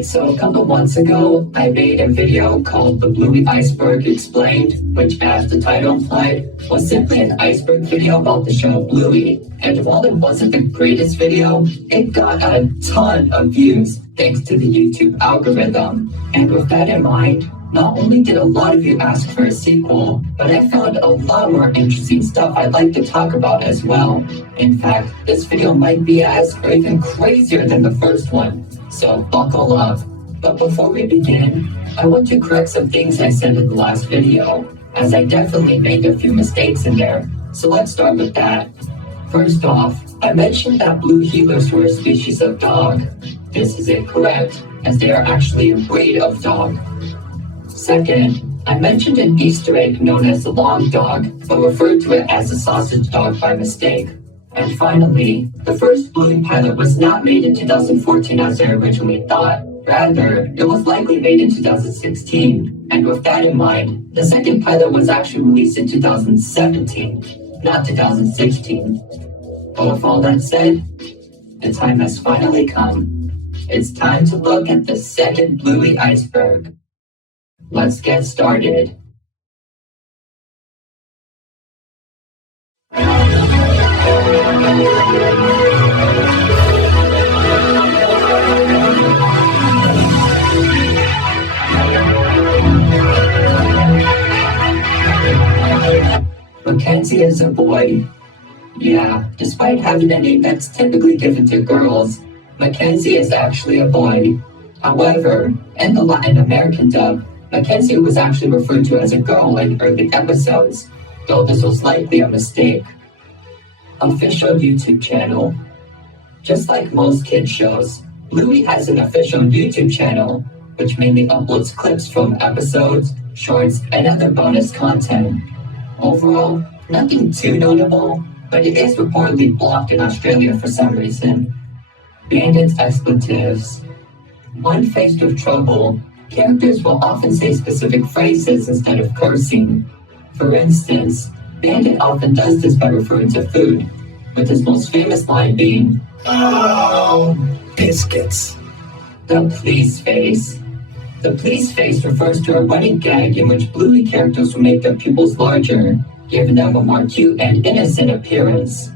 So a couple months ago, I made a video called The Bluey Iceberg Explained, which, as the title implied, was simply an iceberg video about the show Bluey. And while it wasn't the greatest video, it got a ton of views thanks to the YouTube algorithm. And with that in mind, not only did a lot of you ask for a sequel, but I found a lot more interesting stuff I'd like to talk about as well. In fact, this video might be as or even crazier than the first one, so buckle up. But before we begin, I want to correct some things I said in the last video, as I definitely made a few mistakes in there, so let's start with that. First off, I mentioned that blue heelers were a species of dog. This is incorrect, as they are actually a breed of dog. Second, I mentioned an Easter egg known as the long dog, but referred to it as a sausage dog by mistake. And finally, the first Bluey pilot was not made in 2014 as I originally thought. Rather, it was likely made in 2016. And with that in mind, the second pilot was actually released in 2017, not 2016. But with all that said, the time has finally come. It's time to look at the second Bluey iceberg. Let's get started. Mackenzie is a boy. Yeah, despite having a name that's typically given to girls, Mackenzie is actually a boy. However, in the Latin American dub, Mackenzie was actually referred to as a girl in early episodes, though this was likely a mistake. Official YouTube channel. Just like most kids shows, Bluey has an official YouTube channel, which mainly uploads clips from episodes, shorts, and other bonus content. Overall, nothing too notable, but it is reportedly blocked in Australia for some reason. Bandits expletives. When faced with trouble, characters will often say specific phrases instead of cursing. For instance, Bandit often does this by referring to food, with his most famous line being, "Oh, biscuits." The police face. The police face refers to a running gag in which Bluey characters will make their pupils larger, giving them a more cute and innocent appearance.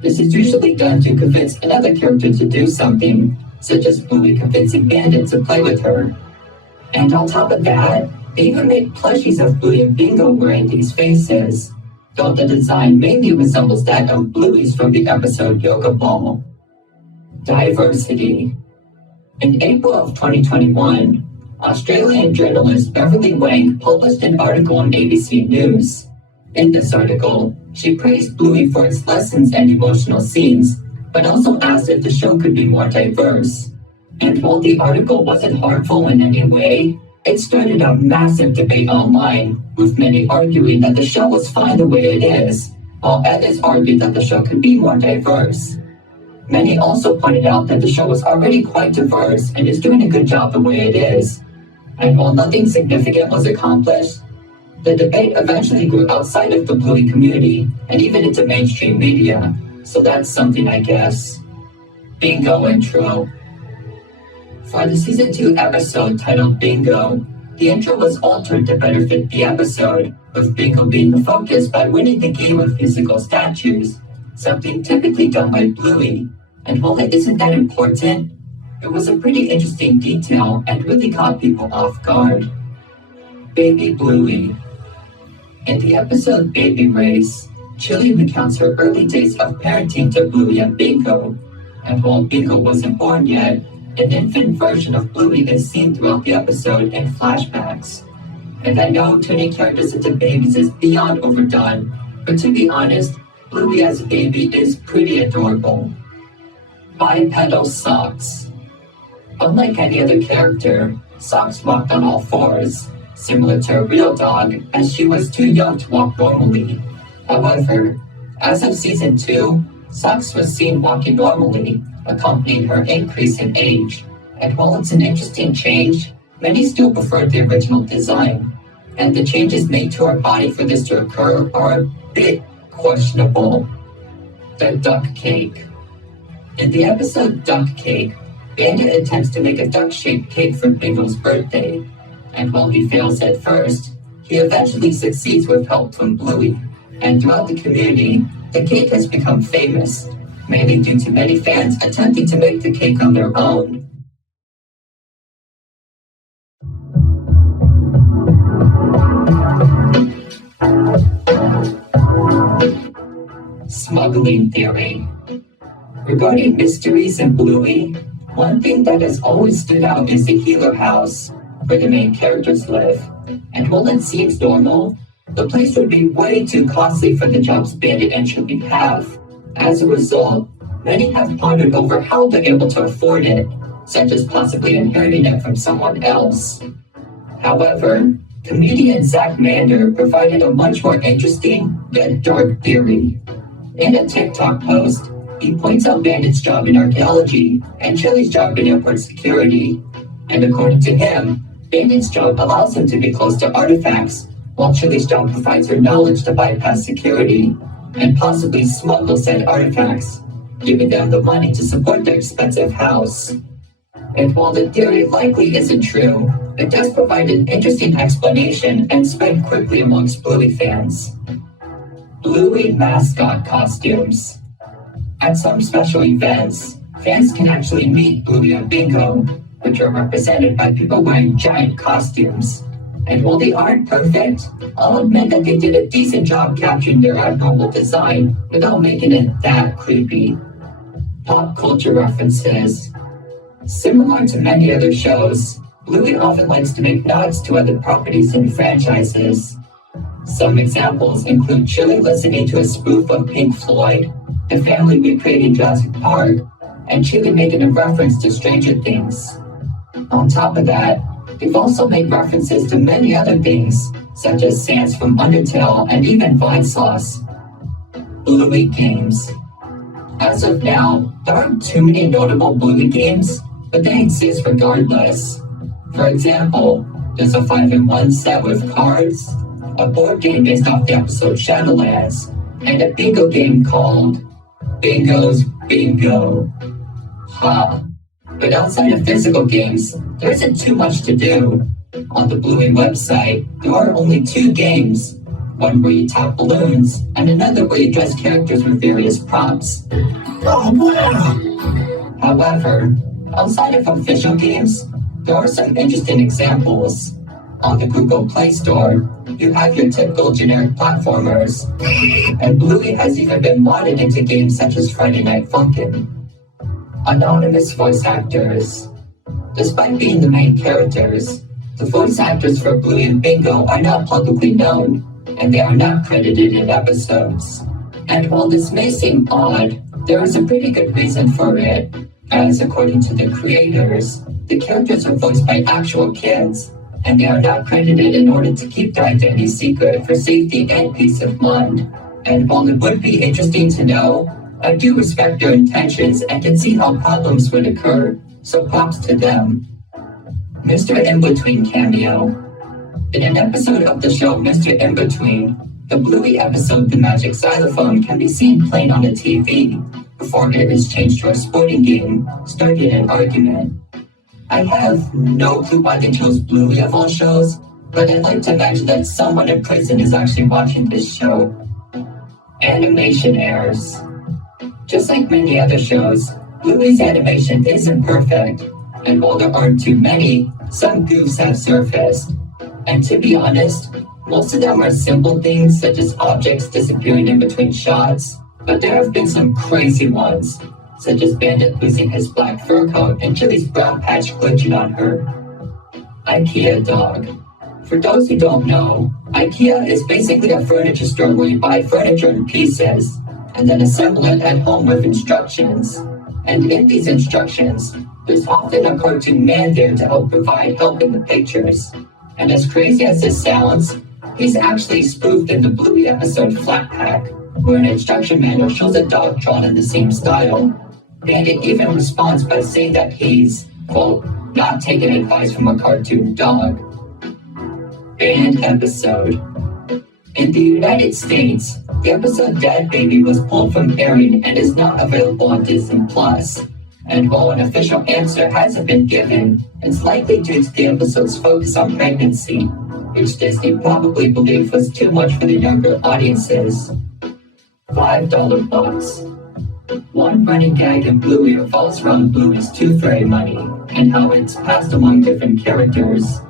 This is usually done to convince another character to do something, such as Bluey convincing Bandit to play with her. And on top of that, they even made plushies of Bluey and Bingo wearing these faces, though the design mainly resembles that of Bluey's from the episode Yoga Ball. Diversity. In April of 2021, Australian journalist Beverly Wang published an article on ABC News. In this article, she praised Bluey for its lessons and emotional scenes, but also asked if the show could be more diverse. And while the article wasn't harmful in any way, it started a massive debate online, with many arguing that the show was fine the way it is, while others argued that the show could be more diverse. Many also pointed out that the show was already quite diverse and is doing a good job the way it is. And while nothing significant was accomplished, the debate eventually grew outside of the Bluey community and even into mainstream media, so that's something, I guess. Bingo intro. For the season 2 episode titled Bingo, the intro was altered to better fit the episode, with Bingo being the focus by winning the game of musical statues, something typically done by Bluey. And while it isn't that important, it was a pretty interesting detail and really caught people off guard. Baby Bluey. In the episode Baby Race, Chili recounts her early days of parenting to Bluey and Bingo, and while Bingo wasn't born yet, an infant version of Bluey is seen throughout the episode in flashbacks. And I know turning characters into babies is beyond overdone, but to be honest, Bluey as a baby is pretty adorable. Bipedal Socks. Unlike any other character, Socks walked on all fours, similar to a real dog, as she was too young to walk normally. However, as of season 2, Socks was seen walking normally, accompanying her increase in age. And while it's an interesting change, many still prefer the original design, and the changes made to her body for this to occur are a bit questionable. The duck cake. In the episode Duck Cake, Bandit attempts to make a duck-shaped cake for Bingo's birthday, and while he fails at first, he eventually succeeds with help from Bluey, and throughout the community, the cake has become famous, mainly due to many fans attempting to make the cake on their own. Smuggling Theory. Regarding mysteries in Bluey, one thing that has always stood out is the Healer House, where the main characters live. And while it seems normal, the place would be way too costly for the jobs Bandit and Chubby have. As a result, many have pondered over how they're able to afford it, such as possibly inheriting it from someone else. However, comedian Zach Mander provided a much more interesting yet dark theory. In a TikTok post, he points out Bandit's job in archaeology and Chili's job in airport security. And according to him, Bandit's job allows him to be close to artifacts, while Chili's job provides her knowledge to bypass security and possibly smuggle said artifacts, giving them the money to support their expensive house. And while the theory likely isn't true, it does provide an interesting explanation and spread quickly amongst Bluey fans. Bluey mascot costumes. At some special events, fans can actually meet Bluey and Bingo, which are represented by people wearing giant costumes. And while they aren't perfect, I'll admit that they did a decent job capturing their abnormal design without making it that creepy. Pop culture references. Similar to many other shows, Bluey often likes to make nods to other properties and franchises. Some examples include Chili listening to a spoof of Pink Floyd, the family recreating Jurassic Park, and Chili making a reference to Stranger Things. On top of that, they've also made references to many other things, such as Sans from Undertale and even Vine Sauce. Bluey games. As of now, there aren't too many notable Bluey games, but they exist regardless. For example, there's a 5-in-1 set with cards, a board game based off the episode Shadowlands, and a bingo game called Bingo's Bingo. Ha! But outside of physical games, there isn't too much to do. On the Bluey website, there are only 2 games, one where you tap balloons, and another where you dress characters with various props. Oh, wow! However, outside of official games, there are some interesting examples. On the Google Play Store, you have your typical generic platformers, and Bluey has even been modded into games such as Friday Night Funkin'. Anonymous voice actors. Despite being the main characters, the voice actors for Bluey and Bingo are not publicly known, and they are not credited in episodes. And while this may seem odd, there is a pretty good reason for it, as according to the creators, the characters are voiced by actual kids, and they are not credited in order to keep their identity secret for safety and peace of mind. And while it would be interesting to know, I do respect their intentions and can see how problems would occur, so props to them. Mr. In-Between cameo. In an episode of the show Mr. In-Between, the Bluey episode The Magic Xylophone can be seen playing on the TV, before it is changed to a sporting game, starting an argument. I have no clue why they chose Bluey of all shows, but I'd like to imagine that someone in prison is actually watching this show. Animation errors. Just like many other shows, Bluey's animation isn't perfect, and while there aren't too many, some goofs have surfaced. And to be honest, most of them are simple things such as objects disappearing in between shots, but there have been some crazy ones, such as Bandit losing his black fur coat and Chili's brown patch glitching on her. IKEA dog. For those who don't know, IKEA is basically a furniture store where you buy furniture in pieces, and then assemble it at home with instructions. And in these instructions, there's often a cartoon man there to help provide help in the pictures. And as crazy as this sounds, He's actually spoofed in the Bluey episode Flat Pack, where an instruction manual shows a dog drawn in the same style. And it even responds by saying that he's, quote, not taking advice from a cartoon dog. Banned episode. In the United States, the episode Dead Baby was pulled from airing and is not available on Disney+. And while an official answer hasn't been given, it's likely due to the episode's focus on pregnancy, which Disney probably believed was too much for the younger audiences. $5 bucks. One running gag in Bluey revolves around Bluey's tooth fairy money and how it's passed among different characters.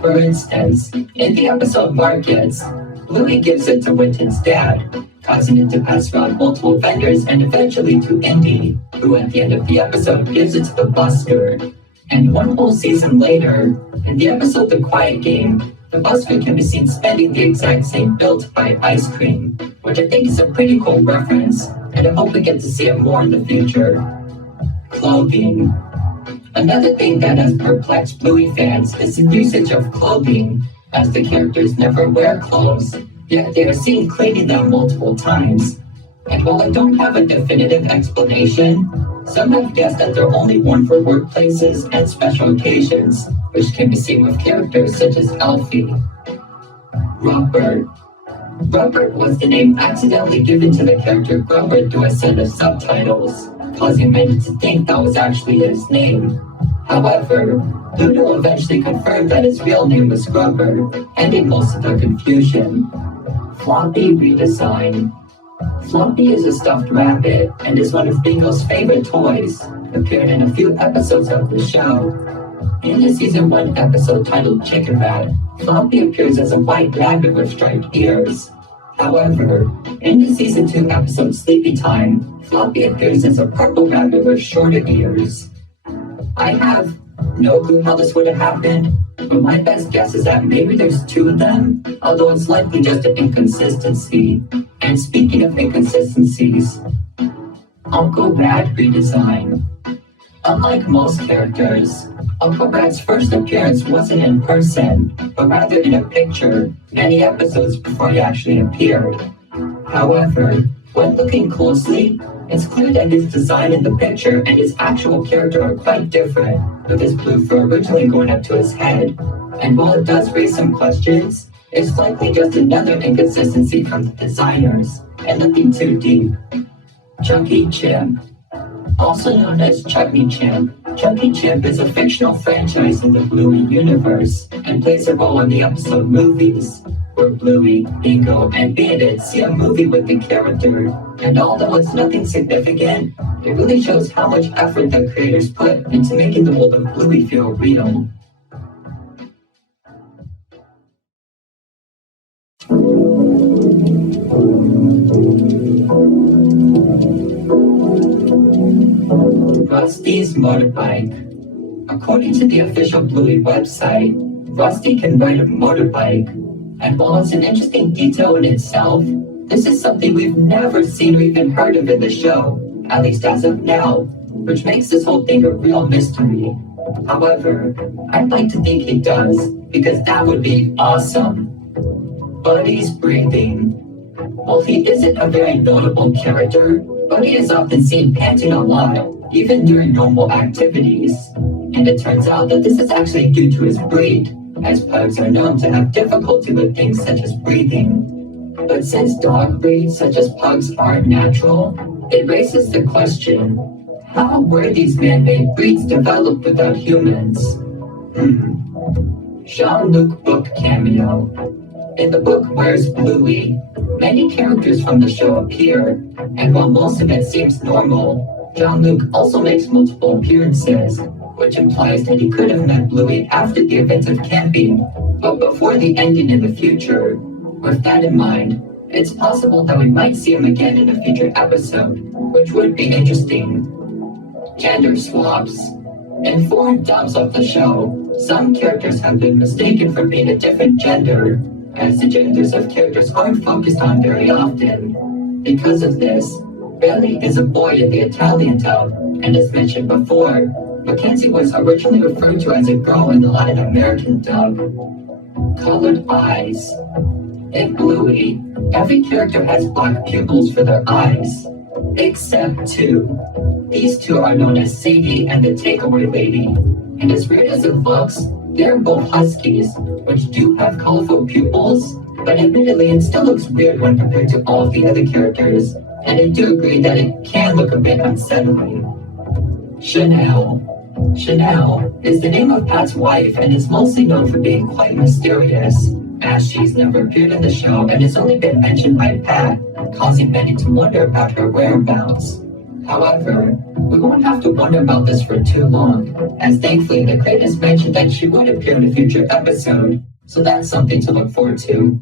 For instance, in the episode Markets, Bluey gives it to Winton's dad, causing it to pass around multiple vendors and eventually to Indy, who at the end of the episode gives it to the busker. And one whole season later, in the episode The Quiet Game, the busker can be seen spending the exact same bill to buy ice cream, which I think is a pretty cool reference, and I hope we get to see it more in the future. Clothing. Another thing that has perplexed Bluey fans is the usage of clothing, as the characters never wear clothes, yet they are seen cleaning them multiple times. And while I don't have a definitive explanation, some have guessed that they're only worn for workplaces and special occasions, which can be seen with characters such as Elfie. Robert. Robert was the name accidentally given to the character Grubber through a set of subtitles, causing many to think that was actually his name. However, Doodle eventually confirmed that his real name was Grubber, ending most of the confusion. Floppy Redesign. Floppy is a stuffed rabbit and is one of Bingo's favorite toys, appeared in a few episodes of the show. In the season 1 episode titled Chicken Rat, Floppy appears as a white rabbit with striped ears. However, in the season 2 episode Sleepy Time, Floppy appears as a purple rabbit with shorter ears. I have no clue how this would have happened, but my best guess is that maybe there's 2 of them, although it's likely just an inconsistency. And speaking of inconsistencies, Uncle Rat redesign. Unlike most characters, Uncle Rat's first appearance wasn't in person, but rather in a picture many episodes before he actually appeared. However, when looking closely, it's clear that his design in the picture and his actual character are quite different, with his blue fur originally going up to his head. And while it does raise some questions, it's likely just another inconsistency from the designers, and nothing too deep. Chunky Chimp. Also known as Chutney Chimp, Chunky Chimp is a fictional franchise in the Bluey universe, and plays a role in the episode Movies, where Bluey, Bingo, and Bandit see a movie with the character, and although it's nothing significant, it really shows how much effort the creators put into making the world of Bluey feel real. Rusty's Motorbike. According to the official Bluey website, Rusty can ride a motorbike, and while it's an interesting detail in itself, this is something we've never seen or even heard of in the show, at least as of now, which makes this whole thing a real mystery. However, I'd like to think he does, because that would be awesome. Buddy's breathing. While he isn't a very notable character, Buddy is often seen panting a lot, even during normal activities. And it turns out that this is actually due to his breed, as pugs are known to have difficulty with things such as breathing. But since dog breeds such as pugs aren't natural, it raises the question, how were these man-made breeds developed without humans? Jean-Luc book cameo. In the book Where's Bluey?, many characters from the show appear, and while most of it seems normal, Jean-Luc also makes multiple appearances, which implies that he could have met Bluey after the events of camping, but before the ending in the future. With that in mind, it's possible that we might see him again in a future episode, which would be interesting. Gender swaps. In foreign dubs of the show, some characters have been mistaken for being a different gender, as the genders of characters aren't focused on very often. Because of this, Belly is a boy in the Italian dub, and as mentioned before, Mackenzie was originally referred to as a girl in the Latin American dub. Colored eyes. In Bluey, every character has black pupils for their eyes, except two. These two are known as Sadie and the Takeaway Lady, and as weird as it looks, they're both huskies, which do have colorful pupils, but admittedly it still looks weird when compared to all of the other characters, and I do agree that it can look a bit unsettling. Chanel. Chanel is the name of Pat's wife and is mostly known for being quite mysterious, as she's never appeared in the show and has only been mentioned by Pat, causing many to wonder about her whereabouts. However, we won't have to wonder about this for too long, as thankfully the creators mentioned that she would appear in a future episode, so that's something to look forward to.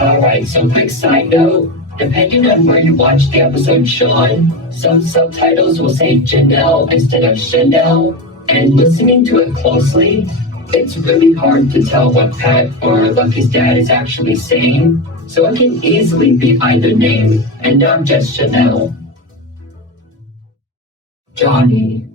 Alright, so quick side note. Depending on where you watch the episode shown, some subtitles will say Janelle instead of Chanel, and listening to it closely, it's really hard to tell what Pat or Lucky's dad is actually saying, so it can easily be either name, and not just Chanel. Johnny.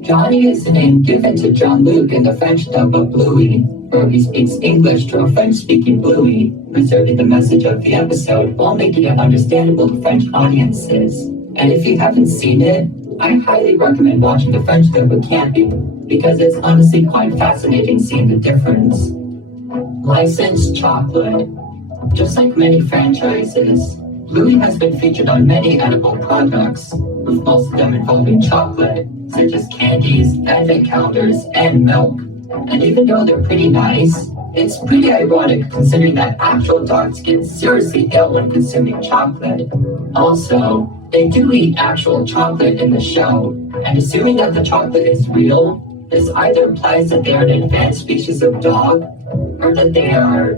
Johnny is the name given to Jean-Luc in the French dub of Bluey, where he speaks English to a French-speaking Bluey, preserving the message of the episode while making it understandable to French audiences. And if you haven't seen it, I highly recommend watching the French dub with Cameo, because it's honestly quite fascinating seeing the difference. Licensed chocolate. Just like many franchises, Bluey has been featured on many edible products, with most of them involving chocolate, such as candies, advent calendars, and milk. And even though they're pretty nice, it's pretty ironic considering that actual dogs get seriously ill when consuming chocolate. Also, they do eat actual chocolate in the show, and assuming that the chocolate is real, this either implies that they are an advanced species of dog, or that they are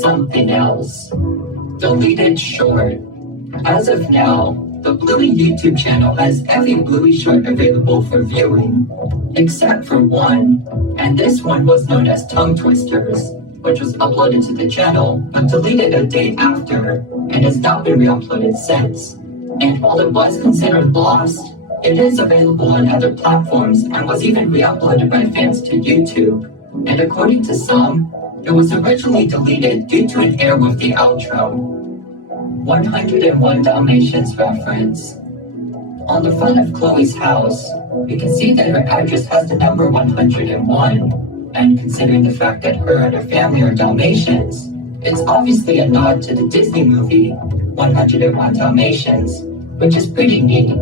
something else. Deleted short. As of now, the Bluey YouTube channel has every Bluey short available for viewing, except for one, and this one was known as Tongue Twisters, which was uploaded to the channel but deleted a day after, and has not been re-uploaded since. And while it was considered lost, it is available on other platforms and was even re-uploaded by fans to YouTube. And according to some, it was originally deleted due to an error with the outro. 101 Dalmatians Reference. On the front of Chloe's house, we can see that her address has the number 101, and considering the fact that her and her family are Dalmatians, it's obviously a nod to the Disney movie 101 Dalmatians, which is pretty neat.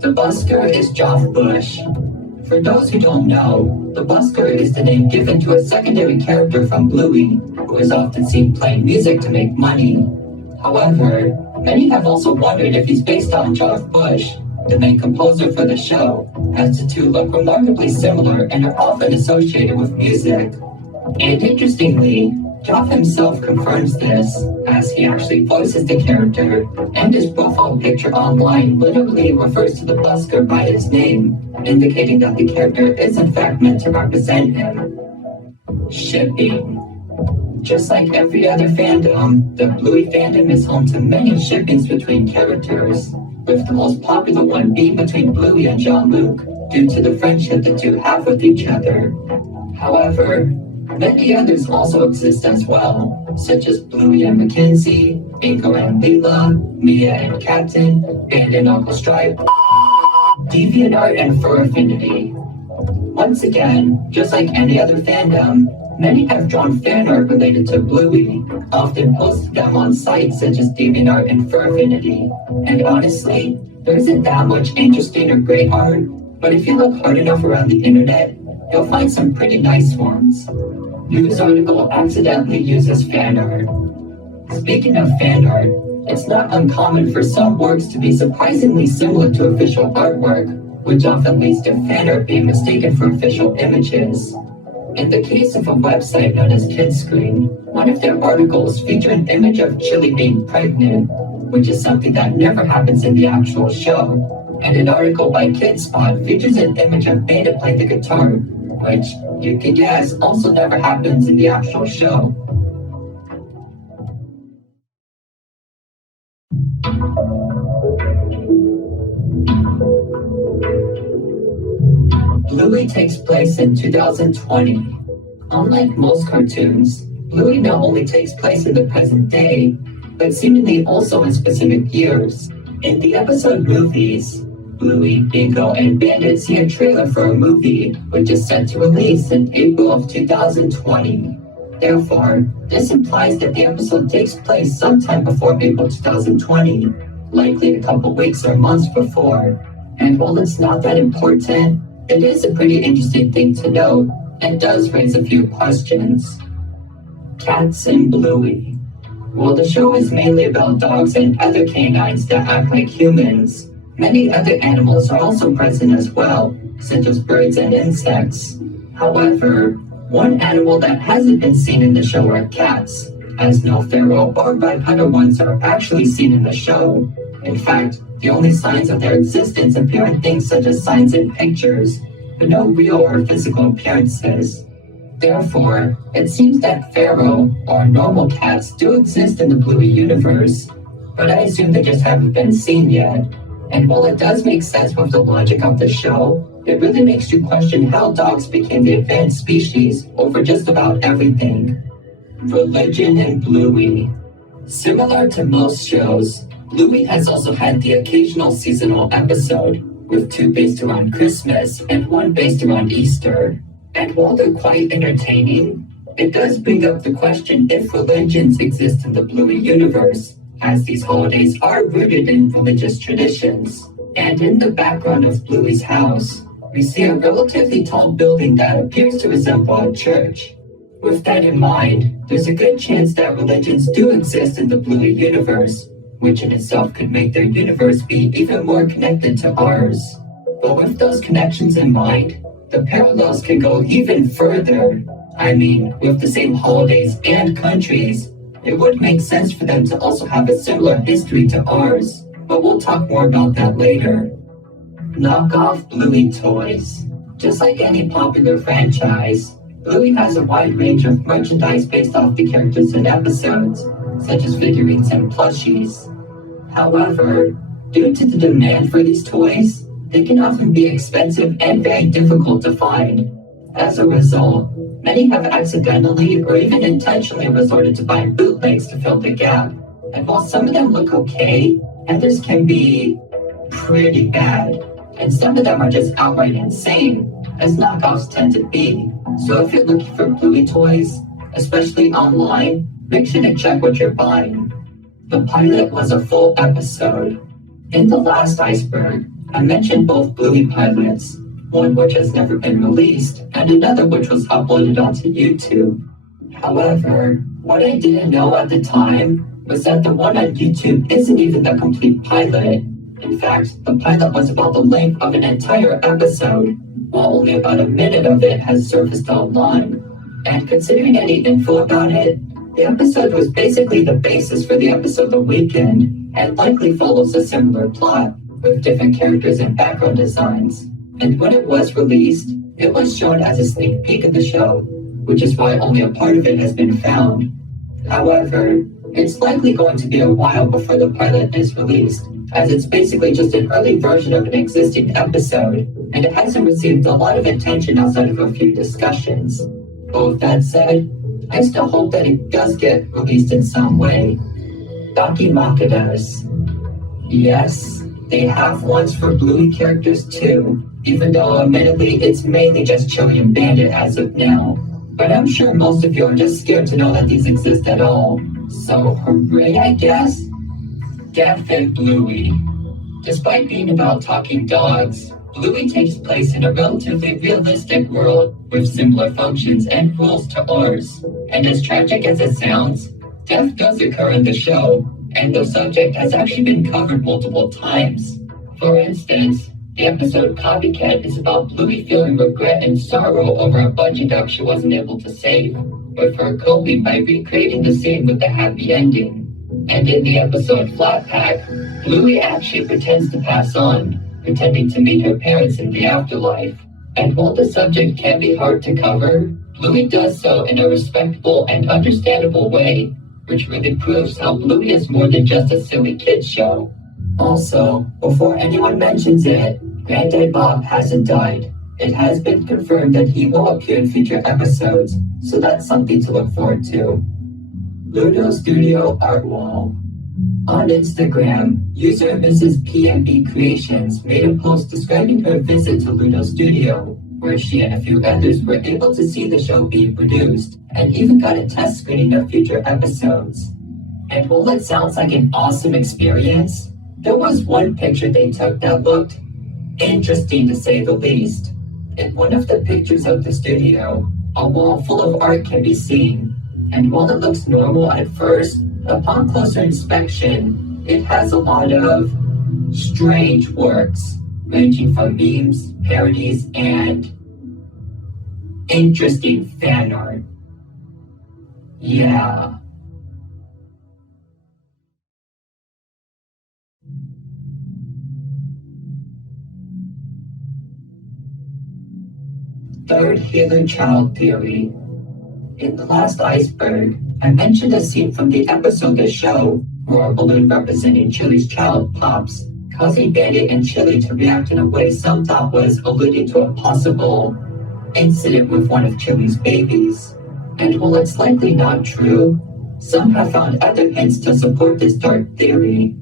The busker is Joff Bush. For those who don't know, the busker is the name given to a secondary character from Bluey, who is often seen playing music to make money. However, many have also wondered if he's based on Joff Bush, the main composer for the show, as the two look remarkably similar and are often associated with music. And interestingly, Joff himself confirms this, as he actually voices the character, and his profile picture online literally refers to the busker by his name, indicating that the character is in fact meant to represent him. Shipping. Just like every other fandom, the Bluey fandom is home to many shippings between characters, with the most popular one being between Bluey and Jean-Luc, due to the friendship the two have with each other. However, many others also exist as well, such as Bluey and Mackenzie, Bingo and Leela, Mia and Captain, Band and Uncle Stripe, Deviantart and Furaffinity. Once again, just like any other fandom, many have drawn fan art related to Bluey, often posted them on sites such as Deviantart and Furaffinity. And honestly, there isn't that much interesting or great art, but if you look hard enough around the internet, you'll find some pretty nice ones. News article accidentally uses fan art. Speaking of fan art, it's not uncommon for some works to be surprisingly similar to official artwork, which often leads to fan art being mistaken for official images. In the case of a website known as Kidscreen, one of their articles featured an image of Chili being pregnant, which is something that never happens in the actual show. And an article by Kidspot features an image of Beta playing the guitar, which, you can guess, also never happens in the actual show. Bluey Bluey takes place in 2020. Unlike most cartoons, Bluey not only takes place in the present day, but seemingly also in specific years. In the episode Movies, Bluey, Bingo, and Bandit see a trailer for a movie which is set to release in April of 2020. Therefore, this implies that the episode takes place sometime before April 2020, likely a couple weeks or months before. And while it's not that important, it is a pretty interesting thing to note and does raise a few questions. Cats and Bluey. While the show is mainly about dogs and other canines that act like humans, many other animals are also present as well, such as birds and insects. However, one animal that hasn't been seen in the show are cats, as no feral or bipedal ones are actually seen in the show. In fact, the only signs of their existence appear in things such as signs in pictures, but no real or physical appearances. Therefore, it seems that feral or normal cats do exist in the Bluey universe, but I assume they just haven't been seen yet. And while it does make sense with the logic of the show, it really makes you question how dogs became the advanced species over just about everything. Religion and Bluey. Similar to most shows, Bluey has also had the occasional seasonal episode, with 2 based around Christmas and 1 based around Easter. And while they're quite entertaining, it does bring up the question if religions exist in the Bluey universe, as these holidays are rooted in religious traditions. And in the background of Bluey's house, we see a relatively tall building that appears to resemble a church. With that in mind, there's a good chance that religions do exist in the Bluey universe, which in itself could make their universe be even more connected to ours. But with those connections in mind, the parallels can go even further. I mean, with the same holidays and countries, it would make sense for them to also have a similar history to ours, but we'll talk more about that later. Knockoff Bluey toys. Just like any popular franchise, Bluey has a wide range of merchandise based off the characters and episodes, such as figurines and plushies. However, due to the demand for these toys, they can often be expensive and very difficult to find. As a result, many have accidentally or even intentionally resorted to buying bootlegs to fill the gap. And while some of them look okay, others can be pretty bad. And some of them are just outright insane, as knockoffs tend to be. So if you're looking for Bluey toys, especially online, make sure to check what you're buying. The pilot was a full episode. In the last Iceberg, I mentioned both Bluey pilots, one which has never been released, and another which was uploaded onto YouTube. However, what I didn't know at the time was that the one on YouTube isn't even the complete pilot. In fact, the pilot was about the length of an entire episode, while only about a minute of it has surfaced online. And considering any info about it, the episode was basically the basis for the episode The Weekend, and likely follows a similar plot, with different characters and background designs. And when it was released, it was shown as a sneak peek of the show, which is why only a part of it has been found. However, it's likely going to be a while before the pilot is released, as it's basically just an early version of an existing episode, and it hasn't received a lot of attention outside of a few discussions. But with that said, I still hope that it does get released in some way. Dakimakidas. Yes, they have ones for Bluey characters too, even though admittedly it's mainly just Chili and Bandit as of now. But I'm sure most of you are just scared to know that these exist at all. So hooray, I guess? Death and Bluey. Despite being about talking dogs, Bluey takes place in a relatively realistic world with similar functions and rules to ours. And as tragic as it sounds, death does occur in the show, and the subject has actually been covered multiple times. For instance, the episode Copycat is about Bluey feeling regret and sorrow over a bungee duck she wasn't able to save, with her coping by recreating the scene with a happy ending. And in the episode Flat Pack, Bluey actually pretends to pass on, pretending to meet her parents in the afterlife. And while the subject can be hard to cover, Bluey does so in a respectable and understandable way, which really proves how Bluey is more than just a silly kids show. Also, before anyone mentions it, Granddad Bob hasn't died. It has been confirmed that he will appear in future episodes, so that's something to look forward to. Ludo Studio Art Wall. On Instagram, user Mrs. PMB Creations made a post describing her visit to Ludo Studio, where she and a few others were able to see the show being produced, and even got a test screening of future episodes. And while it sounds like an awesome experience, there was one picture they took that looked interesting to say the least. In one of the pictures of the studio, a wall full of art can be seen, and while it looks normal at first, upon closer inspection, it has a lot of strange works, ranging from memes, parodies, and interesting fan art. Yeah. Third Healer Child Theory. In the last Iceberg, I mentioned a scene from the episode The Show, where a balloon representing Chili's child pops, causing Bandit and Chili to react in a way some thought was alluding to a possible incident with one of Chili's babies. And while it's likely not true, some have found other hints to support this dark theory.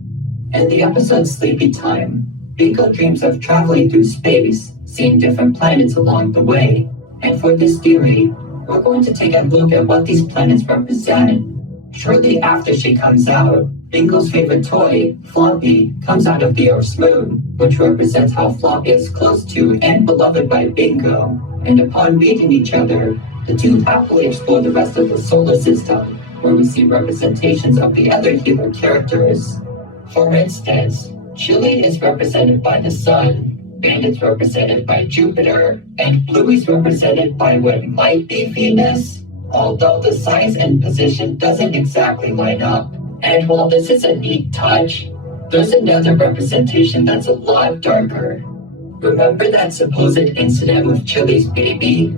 In the episode Sleepy Time, Bingo dreams of traveling through space, seeing different planets along the way. And for this theory, we're going to take a look at what these planets represent. Shortly after she comes out, Bingo's favorite toy, Floppy, comes out of the Earth's moon, which represents how Floppy is close to and beloved by Bingo. And upon meeting each other, the two happily explore the rest of the solar system, where we see representations of the other healer characters. For instance, Chili is represented by the sun, Bandit's represented by Jupiter, and Bluey's represented by what might be Venus, although the size and position doesn't exactly line up. And while this is a neat touch, there's another representation that's a lot darker. Remember that supposed incident with Chili's baby?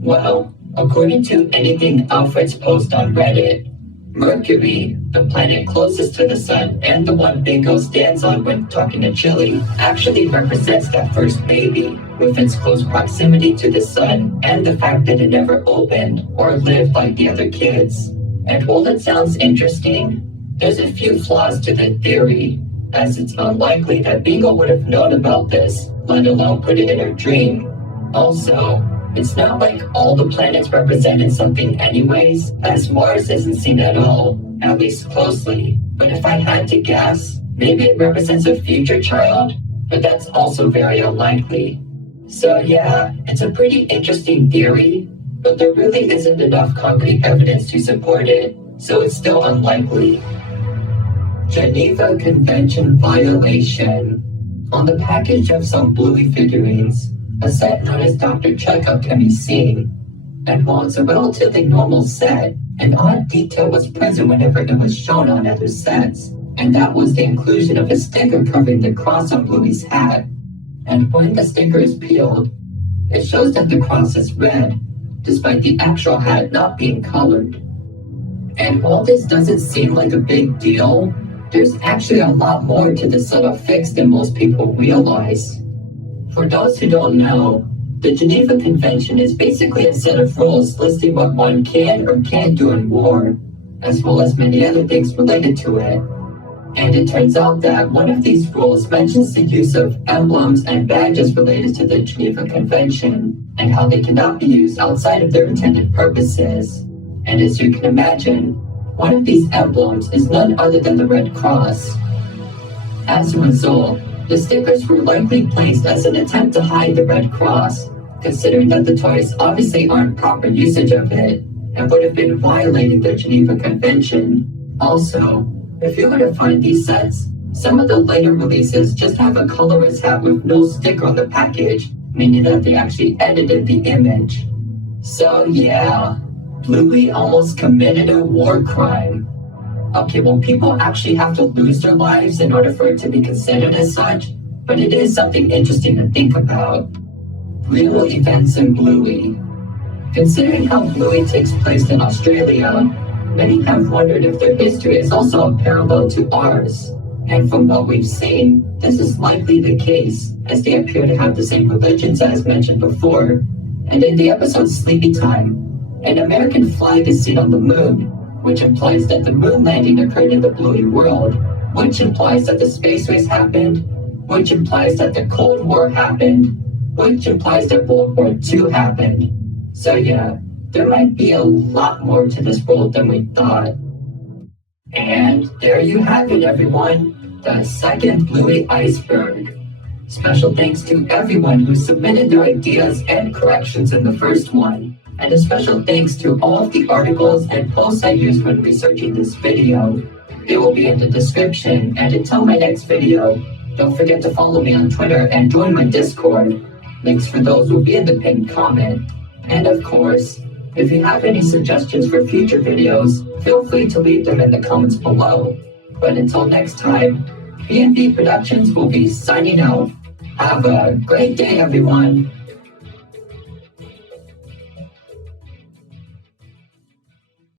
Well, according to Anything Alfred's post on Reddit, Mercury, the planet closest to the sun and the one Bingo stands on when talking to Chili, actually represents that first baby, with its close proximity to the sun and the fact that it never opened or lived like the other kids. And while it sounds interesting, there's a few flaws to the theory, as it's unlikely that Bingo would have known about this, let alone put it in her dream. Also, it's not like all the planets represented something anyways, as Mars isn't seen at all, at least closely. But if I had to guess, maybe it represents a future child, but that's also very unlikely. So yeah, it's a pretty interesting theory, but there really isn't enough concrete evidence to support it, so it's still unlikely. Geneva Convention violation. On the package of some Bluey figurines, a set known as Dr. Checkup can be seen, and while it's a relatively normal set, an odd detail was present whenever it was shown on other sets, and that was the inclusion of a sticker covering the cross on Bluey's hat. And when the sticker is peeled, it shows that the cross is red, despite the actual hat not being colored. And while this doesn't seem like a big deal, there's actually a lot more to this subtle fix than most people realize. For those who don't know, the Geneva Convention is basically a set of rules listing what one can or can't do in war, as well as many other things related to it. And it turns out that one of these rules mentions the use of emblems and badges related to the Geneva Convention, and how they cannot be used outside of their intended purposes. And as you can imagine, one of these emblems is none other than the Red Cross. As a result, the stickers were likely placed as an attempt to hide the Red Cross, considering that the toys obviously aren't proper usage of it, and would have been violating the Geneva Convention. Also, if you were to find these sets, some of the later releases just have a colorist hat with no sticker on the package, meaning that they actually edited the image. So yeah, Bluey almost committed a war crime. Okay, well, people actually have to lose their lives in order for it to be considered as such, but it is something interesting to think about. Real events in Bluey. Considering how Bluey takes place in Australia, many have wondered if their history is also a parallel to ours. And from what we've seen, this is likely the case, as they appear to have the same religions as mentioned before. And in the episode Sleepy Time, an American flag is seen on the moon, which implies that the moon landing occurred in the Bluey world, which implies that the space race happened, which implies that the Cold War happened, which implies that World War II happened. So yeah, there might be a lot more to this world than we thought. And there you have it, everyone, the second Bluey iceberg. Special thanks to everyone who submitted their ideas and corrections in the first one, and a special thanks to all of the articles and posts I used when researching this video. They will be in the description, and until my next video, don't forget to follow me on Twitter and join my Discord. Links for those will be in the pinned comment. And of course, if you have any suggestions for future videos, feel free to leave them in the comments below. But until next time, B&B Productions will be signing out. Have a great day, everyone.